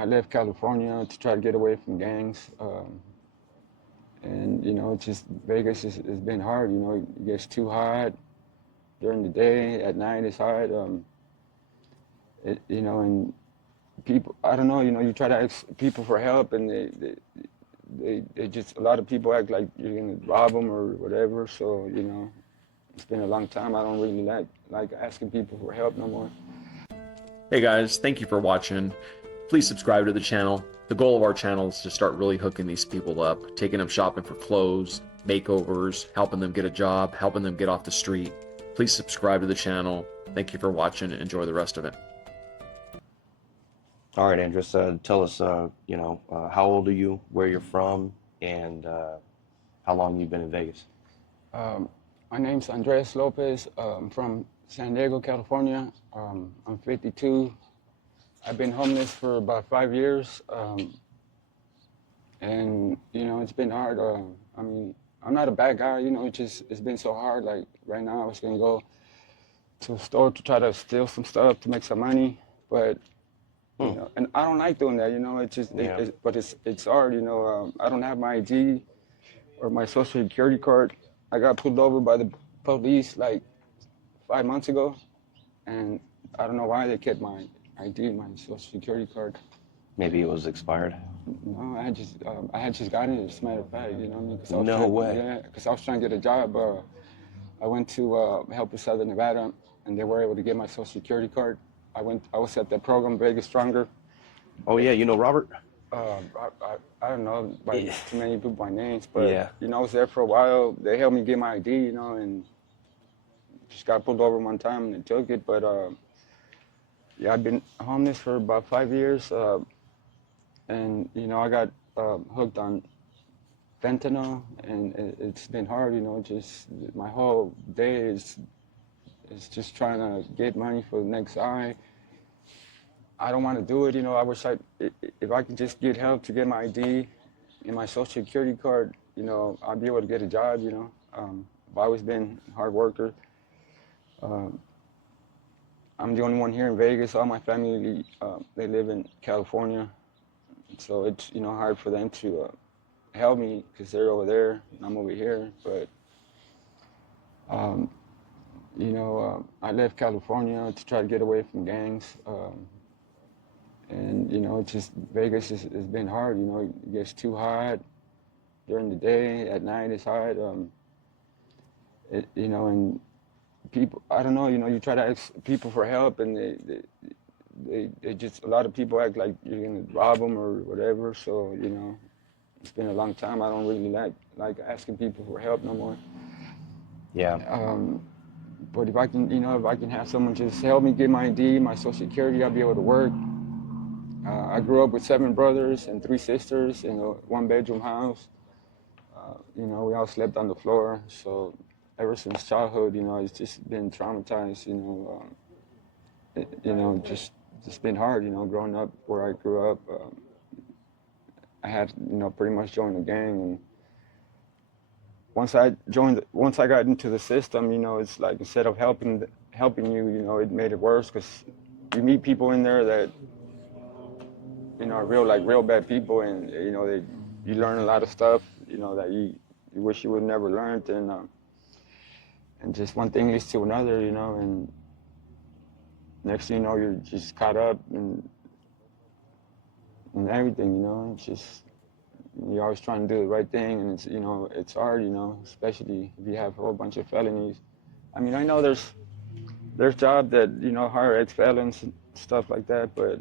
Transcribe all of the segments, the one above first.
I left California to try to get away from gangs. And, it's just Vegas has been hard. It gets too hot during the day. At night, it's hot. And people, I don't know, you try to ask people for help, and they just, a lot of people act like you're going to rob them or whatever. So, it's been a long time. I don't really like asking people for help no more. Hey guys, thank you for watching. Please subscribe to the channel. The goal of our channel is to start really hooking these people up, taking them shopping for clothes, makeovers, helping them get a job, helping them get off the street. Please subscribe to the channel. Thank you for watching. Enjoy the rest of it. All right, Andres, tell us, how old are you, where you're from, and how long you've been in Vegas? My name's Andres Lopez. I'm from San Diego, California. I'm 52. I've been homeless for about 5 years. And, it's been hard. I'm not a bad guy, it's been so hard. Like right now I was gonna go to a store to try to steal some stuff to make some money, but and I don't like doing that, it's just, but it's hard, I don't have my ID or my social security card. I got pulled over by the police like 5 months ago, and I don't know why they kept my ID, my social security card. Maybe it was expired. No, I had just gotten it, as a matter of fact, No way. Yeah, because I was trying to get a job. I went to Help with Southern Nevada, and they were able to get my social security card. I was at that program, Vegas Stronger. Oh yeah, you know Robert? I don't know too many people by names, but Yeah. I was there for a while. They helped me get my ID, and just got pulled over one time and they took it. But yeah, I've been homeless for about 5 years, and I got hooked on fentanyl, and it's been hard. Just my whole day is just trying to get money for the next high. I don't want to do it, I wish if I could just get help to get my ID and my social security card, I'd be able to get a job, I've always been a hard worker. I'm the only one here in Vegas. All my family, they live in California. So it's, hard for them to help me because they're over there and I'm over here. But, I left California to try to get away from gangs. And, it's just, Vegas has been hard, it gets too hot during the day. At night it's hot. And people, I don't know, you try to ask people for help, and they just, a lot of people act like you're going to rob them or whatever. So, it's been a long time. I don't really like asking people for help no more. Yeah. But if I can have someone just help me get my ID, my social security, I'll be able to work. I grew up with 7 brothers and 3 sisters in a 1-bedroom house. We all slept on the floor. So ever since childhood, it's just been traumatized, just been hard, growing up where I grew up. I had, pretty much joined a gang, and once I got into the system, it's like instead of helping you, it made it worse, because you meet people in there that, are real bad people, and you learn a lot of stuff, that you wish you would never learned, and just one thing leads to another, and next thing you know, you're just caught up in everything, It's just, you're always trying to do the right thing, and it's hard, especially if you have a whole bunch of felonies. I mean, I know there's jobs that, hire ex-felons and stuff like that, but,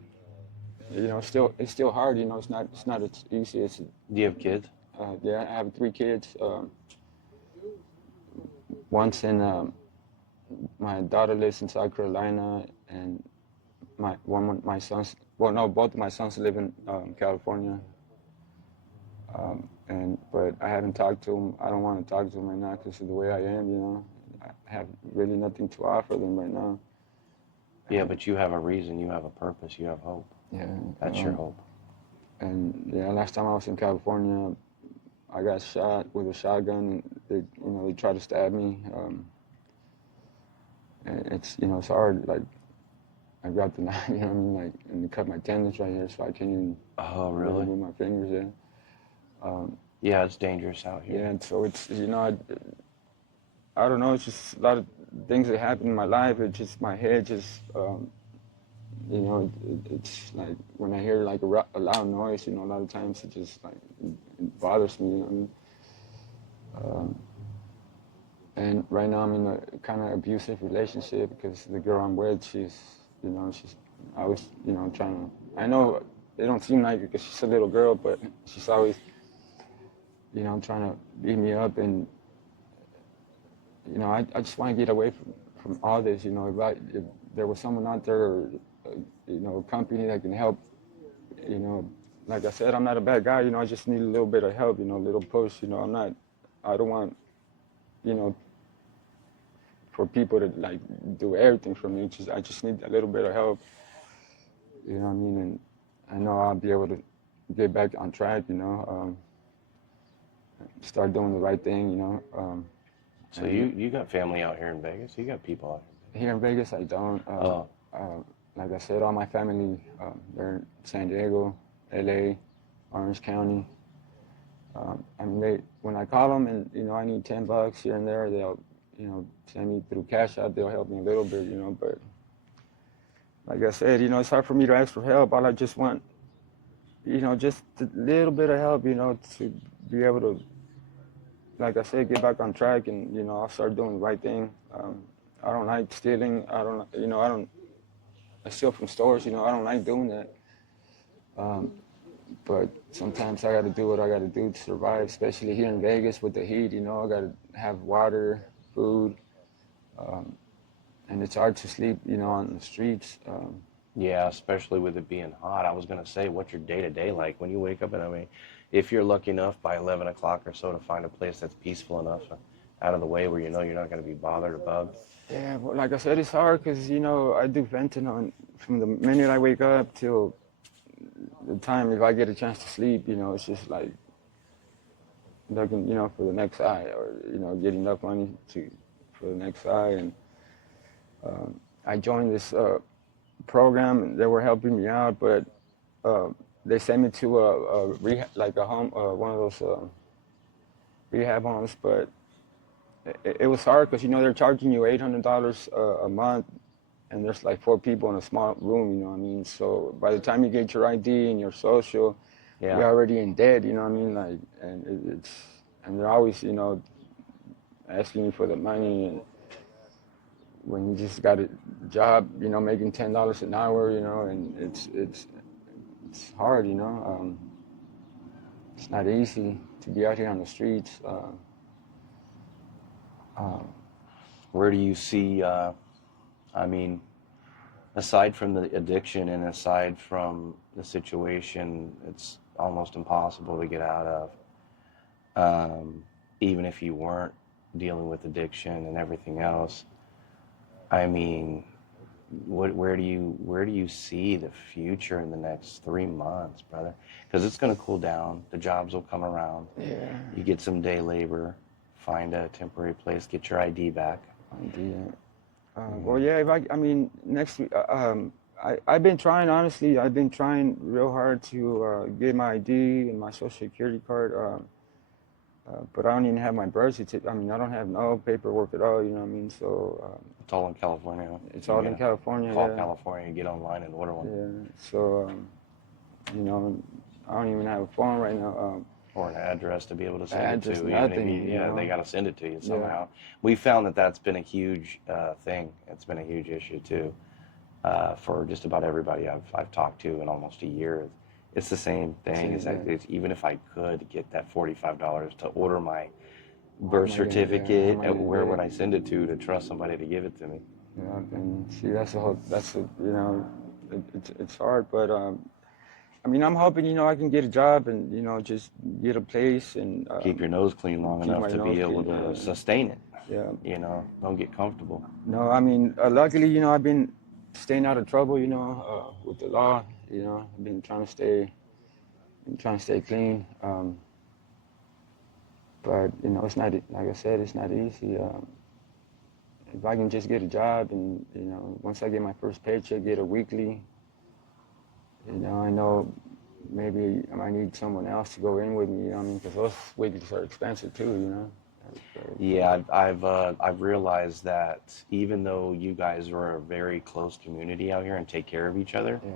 it's still hard, it's not as easy as. Do you have kids? Yeah, I have 3 kids. One's in, my daughter lives in South Carolina, and my sons, both of my sons live in California. But I haven't talked to them. I don't want to talk to them right now because of the way I am, I have really nothing to offer them right now. Yeah, but you have a reason, you have a purpose, you have hope. Yeah. That's your hope. And yeah, last time I was in California, I got shot with a shotgun, and they tried to stab me. And it's, it's hard. Like, I grabbed the knife, you know what I mean, like, and it cut my tendons right here, so I can't even Oh, really really? move my fingers in. Yeah, it's dangerous out here. Yeah, and so it's, you know, I don't know, it's just a lot of things that happen in my life. It's just my head just, you know, it's like when I hear like a loud noise, you know, a lot of times it just like it bothers me, you know what I mean? And right now I'm in a kind of abusive relationship because the girl I'm with, she's, you know, she's always, you know, trying to, I know it don't seem like it because she's a little girl, but she's always, you know, trying to beat me up. And, you know, I just want to get away from all this, you know. If there was someone out there, or, you know, a company that can help, you know, like I said, I'm not a bad guy, you know, I just need a little bit of help, you know, a little push, you know. I don't want, you know, for people to like do everything for me. I just need a little bit of help, you know what I mean? And I know I'll be able to get back on track, you know, start doing the right thing, you know. So you got family out here in Vegas? You got people out Here in Vegas, I don't. here? Oh, Like I said, all my family, they're in San Diego, LA, Orange County. I mean, when I call them and, you know, I need $10 here and there, they'll, you know, send me through Cash App. They'll help me a little bit, you know, but like I said, you know, it's hard for me to ask for help. All I just want, you know, just a little bit of help, you know, to be able to, like I said, get back on track, and, you know, I'll start doing the right thing. I don't like stealing. You know, I steal from stores, you know, I don't like doing that. But sometimes I got to do what I got to do to survive, especially here in Vegas with the heat, you know, I got to have water, food, and it's hard to sleep, you know, on the streets. yeah, especially with it being hot. I was going to say, what's your day-to-day like when you wake up? And I mean, if you're lucky enough by 11 o'clock or so to find a place that's peaceful enough, out of the way where you know you're not going to be bothered or bugged. Yeah, well, like I said, it's hard because, you know, I do venting on from the minute I wake up till the time if I get a chance to sleep, you know, it's just like looking, you know, for the next eye, or, you know, getting enough money for the next eye. And I joined this program, and they were helping me out, but they sent me to a rehab, like a home, one of those rehab homes. But it was hard because, you know, they're charging you $800 a month, and there's like 4 people in a small room, you know what I mean? So by the time you get your ID and your social, Yeah. you're already in debt, you know what I mean? Like, and and they're always, you know, asking you for the money, and when you just got a job, you know, making $10 an hour, you know, and it's hard, you know. It's not easy to be out here on the streets. Where do you see, I mean, aside from the addiction and aside from the situation, it's almost impossible to get out of. Even if you weren't dealing with addiction and everything else, I mean, where do you see the future in the next 3 months, brother? Because it's going to cool down. The jobs will come around. Yeah. You get some day labor, find a temporary place, get your ID back. Yeah. Well, yeah. I mean, next week. I've been trying. Honestly, I've been trying real hard to get my ID and my social security card. But I don't even have my birth certificate. I mean, I don't have no paperwork at all. You know what I mean? So It's all in California. it's all in California. Call Yeah. California, get online and order one. Yeah. So you know, I don't even have a phone right now. Or an address to be able to send Address, it to. nothing, Even if you know? they got to send it to you Yeah. somehow. We found that that's been a huge thing. It's been a huge issue too for just about everybody I've talked to in almost a year. It's the same thing. Is that even if I could get that $45 to order my birth certificate, where would I send it to trust somebody to give it to me? Yeah, and see, you know, it's hard, but I mean, I'm hoping, you know, I can get a job and, you know, just get a place and keep your nose clean long keep enough my to be nose able clean, to yeah. sustain it. Yeah. You know, don't get comfortable. No, I mean, luckily, you know, I've been staying out of trouble, you know, with the law. You know, I've been trying to stay clean. But you know, it's not, like I said, it's not easy. if I can just get a job and, you know, once I get my first paycheck, get a weekly, you know, I know maybe I might need someone else to go in with me, you know what I mean? Because those weeklies are expensive too, you know? Yeah, I've realized that even though you guys are a very close community out here and take care of each other, Yeah.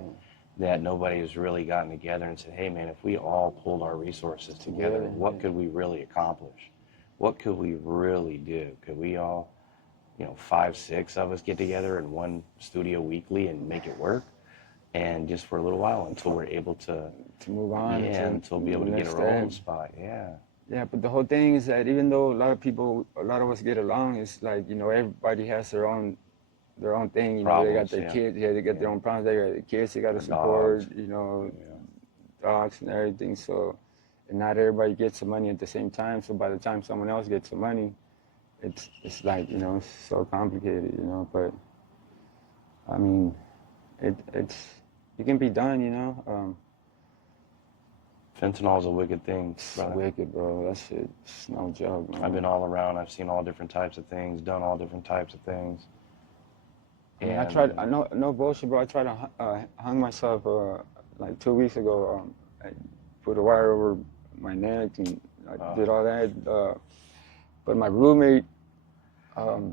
that nobody has really gotten together and said, hey man, if we all pulled our resources together, Together, what yeah. could we really accomplish? What could we really do? Could we all, you know, 5, 6 of us get together in one studio weekly and make it work? And just for a little while until we're able to Move on yeah, to until be able the to get next our own step. spot. Yeah. Yeah, but the whole thing is that even though a lot of us get along, it's like, you know, everybody has their own thing. You know, they got Problems, their yeah. kids, yeah, they got their Yeah. own problems. They got their kids, they got to The support, dogs. you know, Yeah. dogs and everything. So, and not everybody gets the money at the same time. So by the time someone else gets the money, it's like, you know, it's so complicated, you know. But I mean, it can be done, you know. Fentanyl is a wicked thing, It's brother. wicked, bro. That shit's no joke, man. I've been all around. I've seen all different types of things, done all different types of things. I mean, And no bullshit, bro. I tried to hung myself like 2 weeks ago. I put a wire over my neck and I did all that. But my roommate, my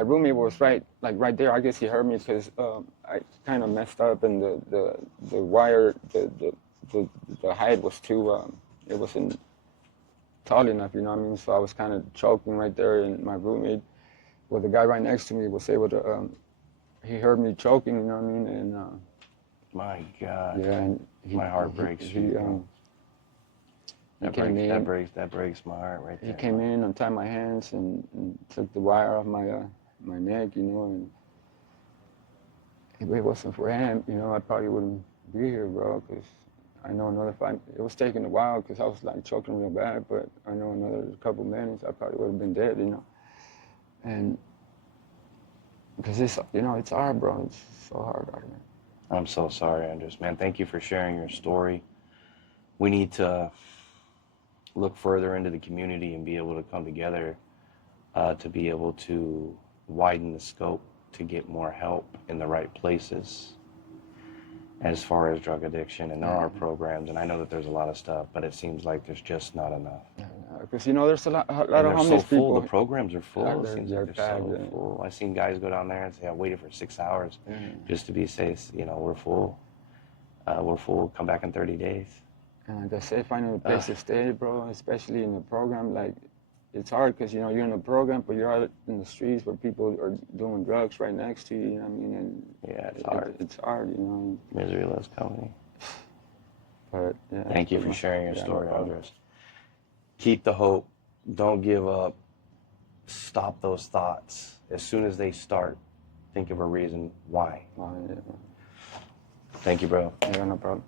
roommate was right there. I guess he heard me because I kind of messed up and the wire, the height was too, it wasn't tall enough, you know what I mean? So I was kind of choking right there, and my roommate, well, the guy right next to me was able to, he heard me choking, you know what I mean? And my God, yeah, and my heart breaks. That breaks my heart right there. He came in, untied my hands, and took the wire off my neck, you know, and if it wasn't for him, you know, I probably wouldn't be here, bro, because I know another 5, it was taking a while because I was like choking real bad, but I know another couple minutes, I probably would have been dead, you know. And because it's, you know, it's hard, bro, it's so hard out here. I'm so sorry, Andres. Man, thank you for sharing your story. We need to look further into the community and be able to come together to be able to widen the scope to get more help in the right places as far as drug addiction. And there are programs, and I know that there's a lot of stuff, but it seems like there's just not enough. Because, you know, there's a lot And of they're homeless so full. people. The programs are full. It They're- seems they're like they're so packed, yeah. full. I've seen guys go down there and say, I waited for 6 hours just to be safe. You know, we're full. We're full. Come back in 30 days. And like I said, finding a place to stay, bro, especially in the program, like, it's hard because, you know, you're in a program, but you're out in the streets where people are doing drugs right next to you, you know what I mean? And Yeah, it's hard. It's hard, you know. Misery loves company. But, yeah. Thank you for sharing your story, no problem. Andres. Keep the hope. Don't give up. Stop those thoughts. As soon as they start, think of a reason why. Yeah, Thank you, bro. no problem.